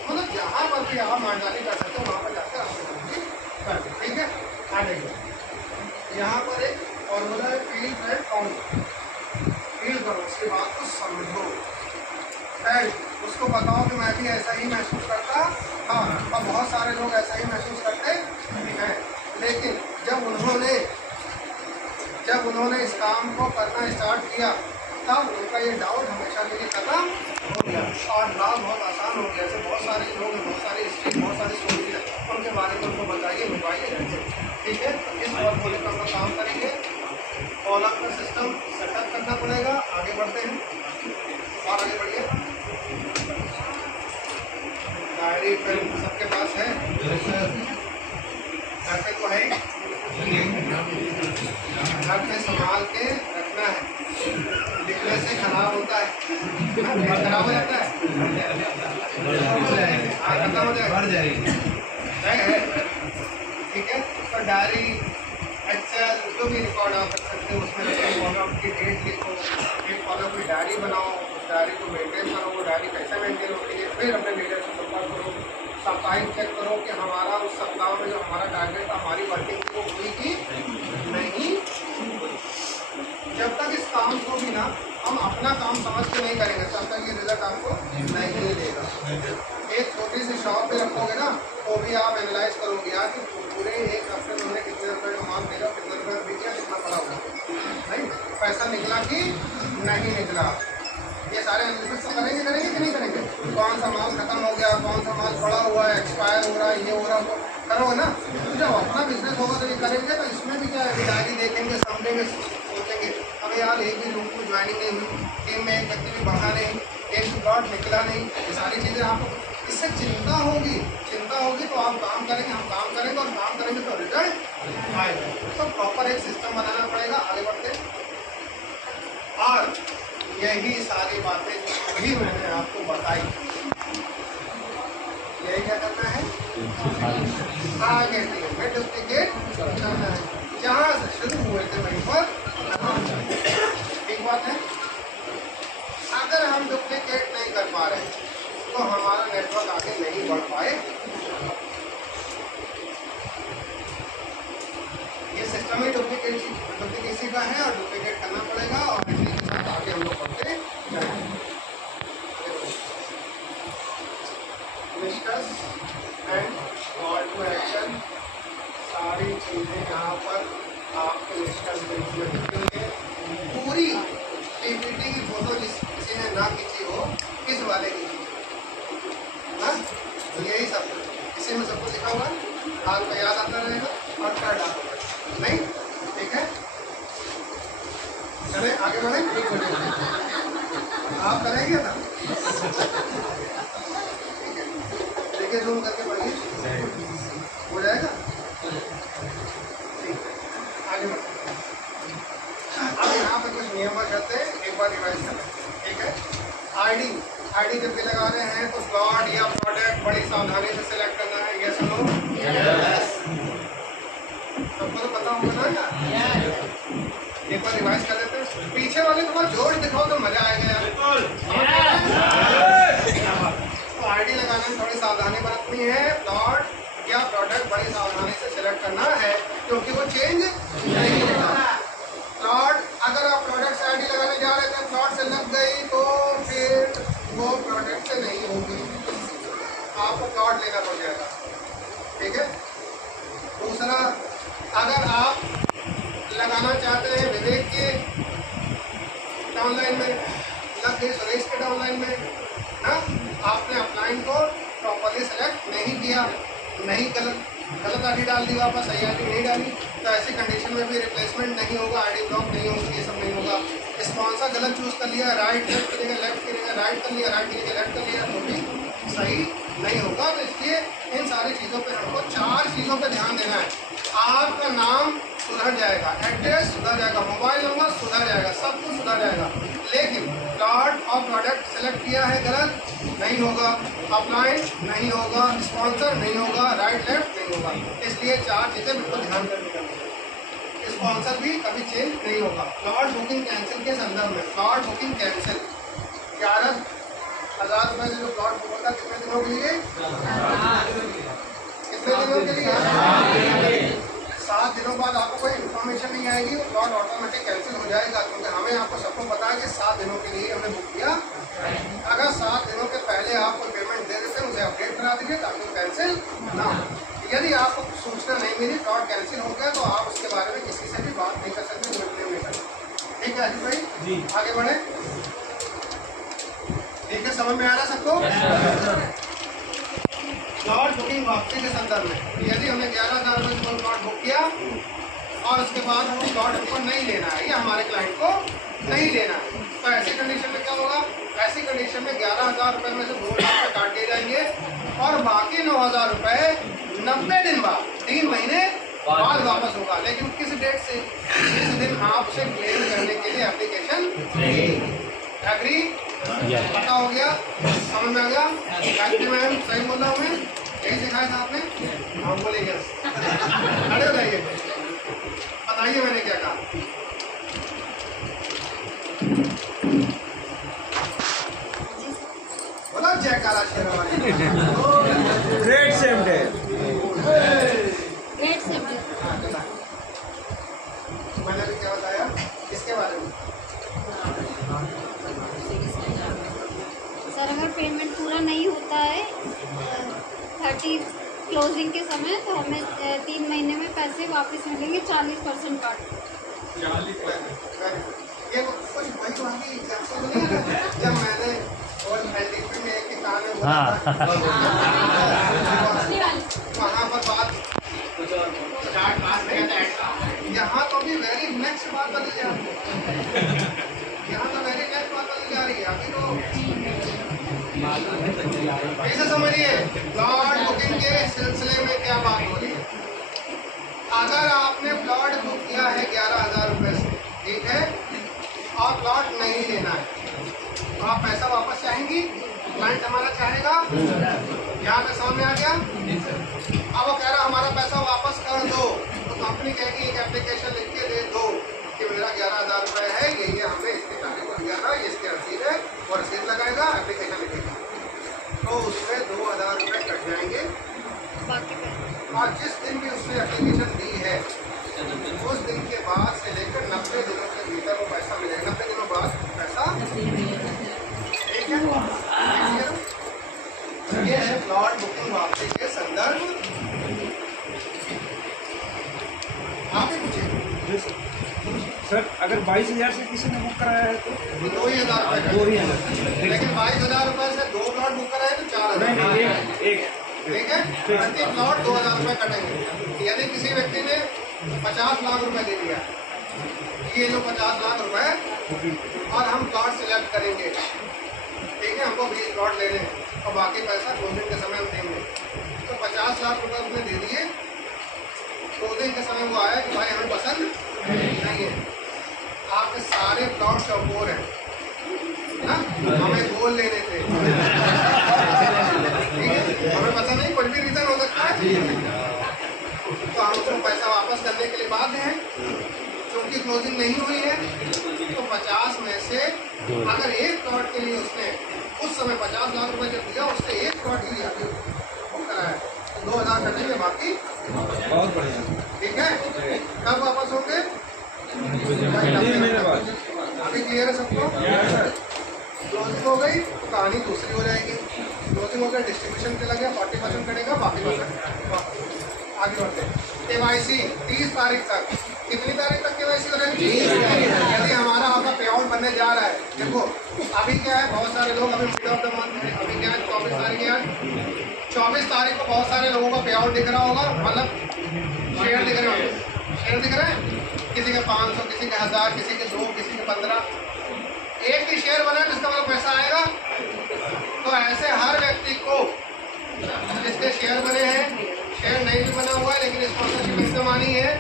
मतलब जहाँ पर भी आप मानदारी कर सकते हो वहाँ पर जाकर आप फेल्ट, उसको बताओ कि मैं भी ऐसा ही महसूस करता। हाँ, और बहुत सारे लोग ऐसा ही महसूस करते हैं। लेकिन जब उन्होंने इस काम को करना स्टार्ट किया तब उनका ये डाउट हमेशा के लिए खत्म हो गया और लाभ बहुत आसान हो गया। ऐसे बहुत सारे लोग हैं, बहुत सारी हिस्ट्री, बहुत सारी स्टोरी है, उनके बारे में उनको बताइए, मिलवाइए जैसे। ठीक है, इस और बोले का काम करेंगे। फॉलो अप का सिस्टम सेटअप करना पड़ेगा। आगे बढ़ते हैं और आगे बढ़िए। डायरी पेन सबके पास है? घर पे तो है, घर पे संभाल के रखना है, लिखने से खराब होता है, खराब हो जाता है, खत्म हो जाएगा। ठीक है, तो डायरी, एक्सेल, जो भी रिकॉर्ड आप रख सकते हो उसमें फॉलोअप की डेट लिखो, फिर फॉलोअप की डायरी बनाओ, उस डायरी को मेंटेन करो। वो डायरी कैसे मेंटेन होती है, फिर अपने लीडर से संपर्क करो, साप्ताहिक चेक करो कि हमारा उस सप्ताह में जो हमारा टारगेट था, हमारी वर्किंग को हुई कि नहीं। जब तक इस काम को भी ना हम अपना काम समझ के नहीं करेंगे तब तक ये रिजल्ट आपको नहीं मिलेगा। एक छोटी सी शॉप पे रखोगे ना तो भी आप एनालाइज करोगे यार कि पूरे एक हफ्ते में हमने कितने रुपए का माल भेजा, कितने रुपये बिक गया, कितना पड़ा होगा, नहीं पैसा निकला कि नहीं निकला। ये सारे एनालिसिस तो करेंगे कि नहीं करेंगे? कौन सा माल खत्म हो गया, कौन सा माल पड़ा हुआ है, एक्सपायर हो रहा है, ये हो रहा है, करोगे ना। जब अपना बिजनेस होगा तो ये करेंगे। तो इसमें भी क्या है, डायरी देखेंगे, समझेंगे, सोचेंगे अबे यार एक भी लोग को ज्वाइनिंग नहीं हुई, टीम में एक व्यक्ति भी बढ़ा नहीं, एक भी प्लॉट निकला नहीं, ये सारी चीज़ें आपको इससे चिंता होगी तो आप काम करेंगे, हम काम करेंगे और काम करेंगे तो रिजल्ट आएगा। तो प्रॉपर एक सिस्टम बनाना पड़ेगा। आगे बढ़ते और यही सारी बातें वही मैंने आपको बताई, यही क्या करना है, आगे में डुप्लीकेट करना है। जहाँ से शुरू हुए थे वहीं पर एक बात है, अगर हम डुप्लीकेट नहीं कर पा रहे तो हमारा नेटवर्क आगे नहीं बढ़ पाए। ये सिस्टम ही डुप्लीकेसी का है और डुप्लीकेट करना पड़ेगा और इसी के साथ आगे हम लोग बढ़ते जाएंगे। Discuss and call to action, सारी चीज़ें यहाँ पर आपको डिस्कस में दिखेंगे। पूरी पीपीटी की फोटो जिस किसी ने ना खींची हो, किस वाले की ना, तो यही सब इसी में सब कुछ लिखा हुआ है, आपको याद आता रहेगा और कर डालोगे नहीं। ठीक है, चले आगे बढ़े। आप करेंगे ना? ठीक है, देखिए जूम करके पढ़िए, हो जाएगा। ठीक है, आगे बढ़ते अब यहाँ पर कुछ नियम करते हैं, एक बार रिवाइज करें। ठीक है, आईडी जब भी लगा रहे हैं तो प्लॉट या प्रोडक्ट बड़ी सावधानी से सिलेक्ट करना है। Yes no? यस। सबको तो पता होगा ना यार? एक बार रिवाइज कर लेते हैं। पीछे वाले थोड़ा जोर दिखाओ तो मजा आएगा यार। तो आईडी लगाने में थोड़ी सावधानी बरतनी है। प्लॉट या प्रोडक्ट बड़ी सावधानी से सिलेक्ट करना है क्योंकि वो चेंज नहीं होगा। प्लॉट अगर आप प्रोडक्ट से आईडी लगाने जा रहे थे, प्लॉट से लग गई तो फिर वो प्रोडक्ट से नहीं होगी, आपको प्लॉट लेना पड़ जाएगा। ठीक है, दूसरा अगर आप लगाना चाहते हैं विवेक के डाउनलाइन में, लग गई सुरेश के डाउनलाइन में ना, आपने अपलाइन को प्रॉपरली सेलेक्ट नहीं किया, नहीं गलत आईडी डाल दी, वापस सही आईडी नहीं डाली, तो ऐसी कंडीशन में भी रिप्लेसमेंट नहीं होगा, आईडी ब्लॉक नहीं होगी, ये सब नहीं होगा। स्पॉन्सर गलत चूज कर लिया, राइट लेफ्ट की जगह लेफ्ट की जगह राइट कर लिया, राइट की जगह लेफ्ट कर लिया, तो भी सही नहीं होगा। तो इसलिए इन सारी चीज़ों पे हमको 4 चीज़ों पे ध्यान देना है। आपका नाम सुधर जाएगा, एड्रेस सुधर जाएगा, मोबाइल नंबर सुधर जाएगा, सब कुछ सुधर जाएगा, लेकिन प्लॉट और प्रोडक्ट सेलेक्ट किया है गलत नहीं होगा, अपलाइन नहीं होगा, स्पॉन्सर नहीं होगा, राइट लेफ्ट नहीं होगा। इसलिए 4 चीज़ें बिल्कुल ध्यान करनी है। स्पॉन्सर भी कभी चेंज नहीं होगा। प्लॉट बुकिंग कैंसिल के संदर्भ में, प्लॉट बुकिंग कैंसिल 11,000 रुपये से जो प्लॉट बुक होगा कितने दिनों के लिए, कितने दिनों के लिए, 7 दिनों बाद आपको कोई इन्फॉर्मेशन नहीं आएगी, वो प्लॉट ऑटोमेटिक कैंसिल हो जाएगा क्योंकि हमें आपको सबको पता है कि 7 दिनों के लिए हमने बुक किया। अगर 7 दिनों के पहले आपको पेमेंट दे देते हैं, उसे अपडेट करा दीजिए ताकि वो कैंसिल ना हो। यदि आपको सूचना नहीं मिली, प्लॉट कैंसिल हो गया, तो आप उसके बारे में किसी से भी बात नहीं कर सकते, निर्णय नहीं कर सकते। ठीक है अजीत भाई जी, आगे बढ़े। ठीक है, समझ में आ रहा सबको? प्लॉट बुकिंग वापसी के संदर्भ में यदि हमने 11,000 रुपये में प्लॉट बुक किया और उसके बाद हम प्लॉट हमको नहीं लेना है या हमारे क्लाइंट को नहीं लेना है, तो ऐसी कंडीशन में क्या होगा? ऐसी कंडीशन में 11,000 रुपये में से 2 लाख रुपये काट दिए जाएंगे और बाकी 9,000 रुपये 90 दिन बाद, 3 महीने बाद वापस होगा। लेकिन किस डेट से? जिस दिन आप उसे क्लेम करने के लिए एप्लीकेशन एग्री। पता हो गया? समझ में आ गया? मैम सही बोल रहा हूँ मैं? यही सिखाया था आपने? हाँ बोलेंगे, खड़े हो जाइए, बताइए मैंने क्या कहा। बोला जयकारा शेरवानी। ग्रेट सेव्ड है। ग्रेट सेव्ड है। मैंने भी क्या बताया इसके बारे में? सर अगर पेमेंट पूरा नहीं होता है 30 क्लोजिंग के समय, तो हमें 3 महीने में पैसे वापस मिलेंगे 40% काट। 40%। ये कुछ वही वाली एग्जाम्पल नहीं है जब मैंने और एलडीपी में एक किसान है वहाँ पर बात यहाँ तो भी वेरी नेक्स्ट बात बदल जा रही है। यहाँ तो वेरी नेक्स्ट बात बदल जा रही है। अभी तो ऐसे समझिए प्लॉट बुकिंग के सिलसिले में क्या बात हो रही है। अगर आपने प्लॉट बुक किया है 11,000 रुपये से, ठीक है, और प्लॉट नहीं लेना है, तो आप पैसा वापस चाहेंगी? क्लाइंट हमारा चाहेगा? यहाँ पे सामने आ गया। अब वो कह रहा हमारा पैसा वापस कर दो, तो कंपनी कहेगी एक एप्लीकेशन लिख के दे दो कि मेरा 11,000 रुपये है, ये हमने इसके तारीख को दिया था, ये इसकी रसीद है, और रसीद लगाएगा, एप्लीकेशन लिखेगा, तो उसमें 2,000 रुपये कट जाएंगे। और जिस दिन भी उसने एप्लीकेशन दी है उस दिन के बाद से लेकर 90 दिनों के भीतर वो पैसा मिलेगा। 90 दिनों बाद पैसा, ठीक है? ये है प्लॉट बुकिंग वापसी के संदर्भ। आगे पूछिए सर, अगर 22,000 से किसी ने बुक कराया है तो 2,000 रुपये, 2,000। लेकिन 22,000 रुपये से 2 प्लॉट बुक कराए तो 4,000। एक ठीक है, प्रति प्लॉट 2,000 रुपये कटेंगे। यदि किसी व्यक्ति ने 50 लाख रुपए दे दिया, ये लो 50 लाख रुपए, और हम प्लॉट सिलेक्ट करेंगे, ठीक है, हमको 20 प्लॉट लेने हैं और बाकी पैसा क्लोजिंग के समय हम देंगे, तो 50 लाख रुपए उसने दे दिए। क्लोजिंग के समय वो आया कि भाई हमें पसंद नहीं है, आपके सारे प्लॉट चौकोर हैं ना, हमें गोल लेने थे, ठीक है, हमें पसंद नहीं, कोई भी रीज़न हो सकता है, तो हम उसको पैसा वापस करने के लिए बाध्य हैं क्योंकि क्लोजिंग नहीं हुई है। तो 50 में से अगर एक प्लॉट के लिए उसने उस समय 50 लाख रुपए जब दिया, उसने एक प्लॉट ही लिया वो कराया, तो 2,000 कटेंगे, बाकी बहुत बढ़िया। ठीक है। कब वापस होंगे? 3 महीने बाद। अभी क्लियर है सबको? क्लोजिंग हो गई तो कहानी दूसरी हो जाएगी। क्लोजिंग हो गया, डिस्ट्रीब्यूशन चला गया, 40% कटेगा, बाकी 40%। आगे बढ़ते हैं। KYC 30 तारीख तक, कितनी तारीख तक KYC हो जाएगी? यदि हमारा आपका पे आउट बनने जा रहा है, देखो अभी क्या है, बहुत सारे लोग अभी मिड ऑफ द मंथ है, अभी क्या है 24 तारीख है, 24 तारीख को बहुत सारे लोगों का पे आउट दिख रहा होगा, मतलब शेयर दिख रहे होंगे, शेयर दिख रहे हैं, किसी के 500, किसी के 1000, किसी के 2, किसी के 15, एक ही शेयर बना जिसका मतलब पैसा आएगा। तो ऐसे हर व्यक्ति को जिसके शेयर बने हैं, शेयर नहीं भी बना हुआ है लेकिन स्पॉन्सरशिप एकदम आनी है,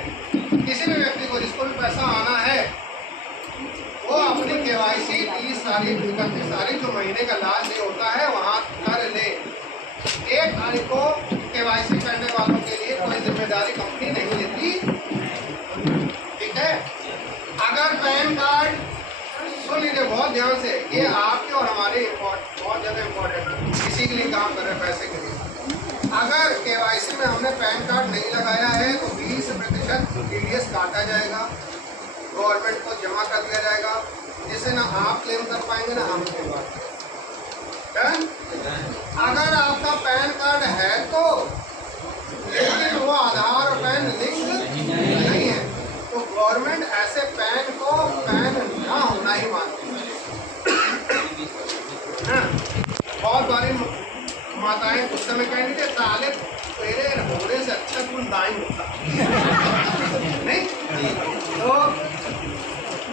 किसी भी व्यक्ति को जिसको भी पैसा आना है वो अपनी KYC 30 तारीख 31 तारीख जो महीने का लास्ट डे होता है वहाँ कर ले। 1 तारीख को KYC करने वालों के लिए कोई जिम्मेदारी कंपनी नहीं लेती, ठीक है। अगर पैन कार्ड, सुन लीजिए बहुत ध्यान से, ये आपके और हमारे बहुत ज़्यादा इम्पोर्टेंट है, किसी के लिए काम कर रहे हैं पैसे के लिए। अगर KYC में हमने पैन कार्ड नहीं लगाया है तो 20% TDS काटा जाएगा, गवर्नमेंट को जमा कर दिया जाएगा, जिससे ना आप क्लेम कर पाएंगे ना हम क्लेम कर पाएंगे। हाँ, बहुत बारी माताएं उस समय कहेंगे कि साले तेरे होने से अच्छा तुम दाई होता नहीं। तो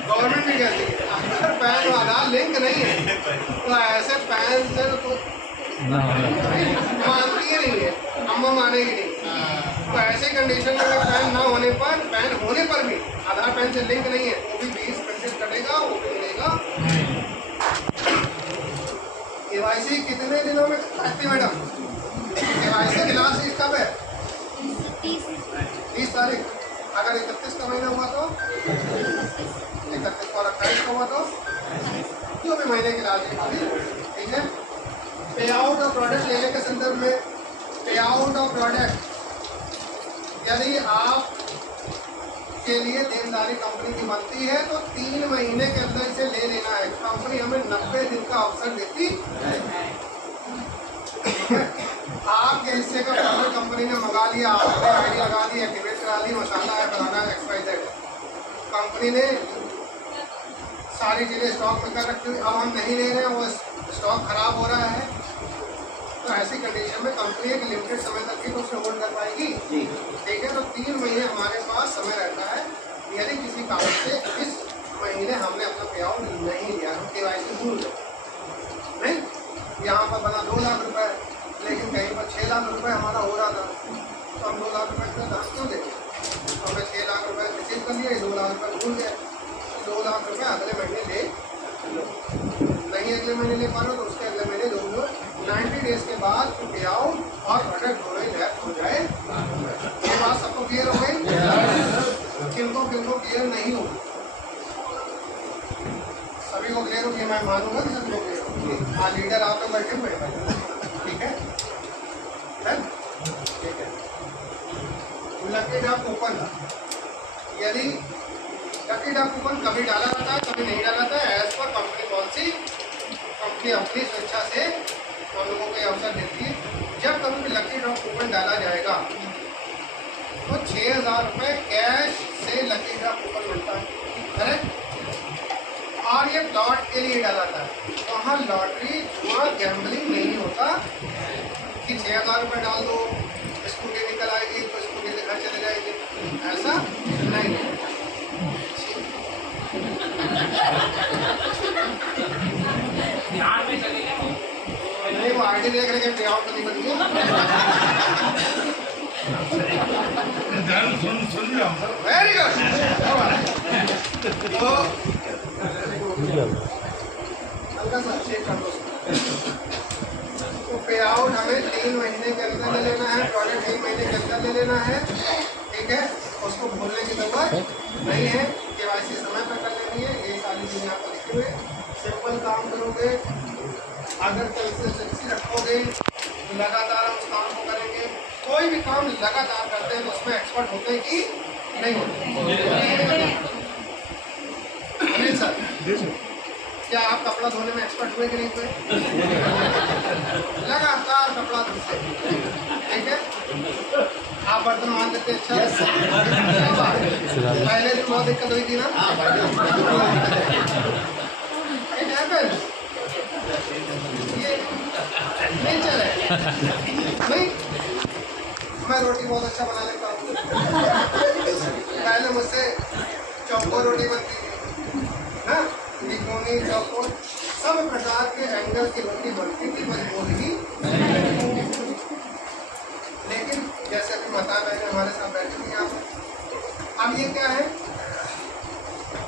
गवर्नमेंट भी कहती है अगर पैन आधार लिंक नहीं है तो ऐसे पैन से तो मानती ही नहीं है, अम्मा मानेगी नहीं। तो ऐसे कंडीशन में पैन ना होने पर, पैन होने पर भी आधार पैन से लिंक नहीं है, वो भी 20% कटेगा, वो भी मिलेगा। केवाईसी कितने दिनों में करती मैडम? केवाईसी की लास्ट डेट कब है? 30 तारीख। अगर 31 का महीना हुआ तो 31 और 28 का हुआ तो जो भी महीने की लास्ट डेट होगी, ठीक है। पे आउट ऑफ प्रोडक्ट लेने के संदर्भ में, पे आउट ऑफ प्रोडक्ट यदि आप के लिए देनदारी कंपनी की बनती है तो 3 महीने के अंदर इसे ले लेना है। कंपनी हमें 90 दिन का अवसर देती है। आपके हिस्से का प्रोडक्ट कंपनी ने मंगा लिया, आपने आईडी लगा दी, एक्टिवेट करा ली, मसाला है, बनाना है, XYZ। कंपनी ने सारी चीज़ें स्टॉक में कर रखी हुई, अब हम नहीं ले रहे हैं, वो स्टॉक खराब हो रहा है, तो ऐसी कंडीशन में कंपनी एक लिमिटेड समय तक ही तो उसे होल्ड कर पाएगी, ठीक है। तो 3 महीने हमारे पास समय रहता है। यदि किसी कारण से इस महीने हमने अपना पे आउट नहीं लिया, हम केवाईसी भूल गए, नहीं, यहाँ पर बना 2 लाख रुपए, लेकिन कहीं पर 6 लाख रुपए हमारा हो रहा था, तो हम 2 लाख रुपए का दाम क्यों दें? तो हमने 6 लाख रुपए रिसीव कर लिए, 2 लाख रुपए भूल गए, 2 लाख रुपए अगले महीने ले लो। नहीं अगले महीने ले पा रहे हो तो उसके अगले महीने दो, 90 डेज के बाद पे आउट और प्रोडक्ट दोनों ही लैप्स हो जाए। ये बात सबको क्लियर हो गई? किनको किनको क्लियर नहीं होगी? सभी को क्लियर होगी, मैं मानूंगा कि सभी को क्लियर होगी। हाँ, लीडर आप तो बैठे हुए हैं, ठीक है, ठीक है। लकी ड्रॉ कूपन, यदि लकी ड्रॉ कूपन कभी डाला जाता है, कभी नहीं डाला जाता है, as per company policy. Company अपनी स्वेच्छा से हम लोगों को अवसर देती है। जब कभी भी लकी ड्रॉ कूपन डाला जाएगा तो 6000 रुपये कैश से लकी ड्रॉ कूपन मिलता है, करेक्ट। और ये प्लॉट के लिए डाला जाता है, वहाँ लॉटरी जुआ गैम्बलिंग नहीं होता कि 6000 रुपये डाल दो, स्कूटी निकल आएगी तो स्कूटी से घर चले जाएगी, ऐसा नहीं है। नहीं, वो आईडी देख रहे पे आउट नहीं बन गया। Very good. तो हल्का सा चेक कर लो। तो पे आउट हमें 3 महीने के अंदर ले लेना है, प्रोडक्ट 3 महीने के अंदर ले लेना है, ठीक है। उसको भूलने की जरूरत नहीं है, केवाईसी समय पर कर लेनी है। ये सारी चीजें आपको लिखे हुए, सिंपल काम करोगे, अगर कंसिस्टेंसी रखोगे, लगातार उस काम को करेंगे। कोई भी काम लगातार करते हैं तो उसमें एक्सपर्ट होते हैं कि नहीं होते? अनिल सर, क्या आप कपड़ा धोने में एक्सपर्ट हुए कि नहीं हुए? लगातार कपड़ा धोते, ठीक है। आप बर्तन मान लेते अच्छा, पहले दिन बहुत दिक्कत हुई थी ना, ये नेचर है, नहीं। मैं रोटी बहुत अच्छा बना लेता हूँ, पहले मुझसे चौकोर रोटी बनती थी ना, तिकोनी चौकोर सब प्रकार के एंगल की रोटी बनती थी, मजबूत ही। लेकिन जैसे अभी माता बहने हमारे साथ बैठी हुई यहाँ पर, अब ये क्या है,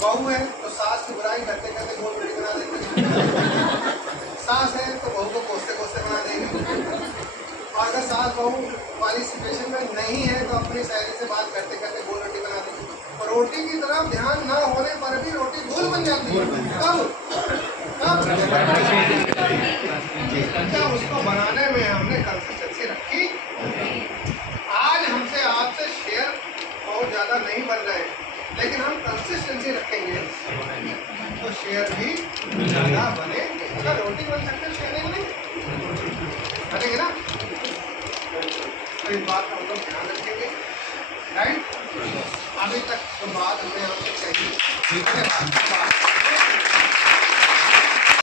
बहू है तो सास की बुराई करते करते गोल रोटी बना देती, सास है तो बहू को कोसते कोसते बना देगी। और अगर सास बहू वाली सिचुएशन में नहीं है तो अपनी सहेली से बात करते करते गोल रोटी बना देगी। और रोटी की तरफ ध्यान न होने पर भी रोटी गोल बन जाती है। कब कब उसको बनाने में हमने कंसिस्टेंसी रखी। आज हमसे आपसे शेयर बहुत ज़्यादा नहीं बन रहे हैं, लेकिन हम कंसिस्टेंसी रखेंगे तो शेयर भी ज़्यादा बनेंगे। अगर रोटी बन सकते शेयर नहीं बनेंगे, बनेंगे ना। तो इस बात का हम लोग ध्यान रखेंगे, राइट। अभी तक जो बात हमने आपसे कही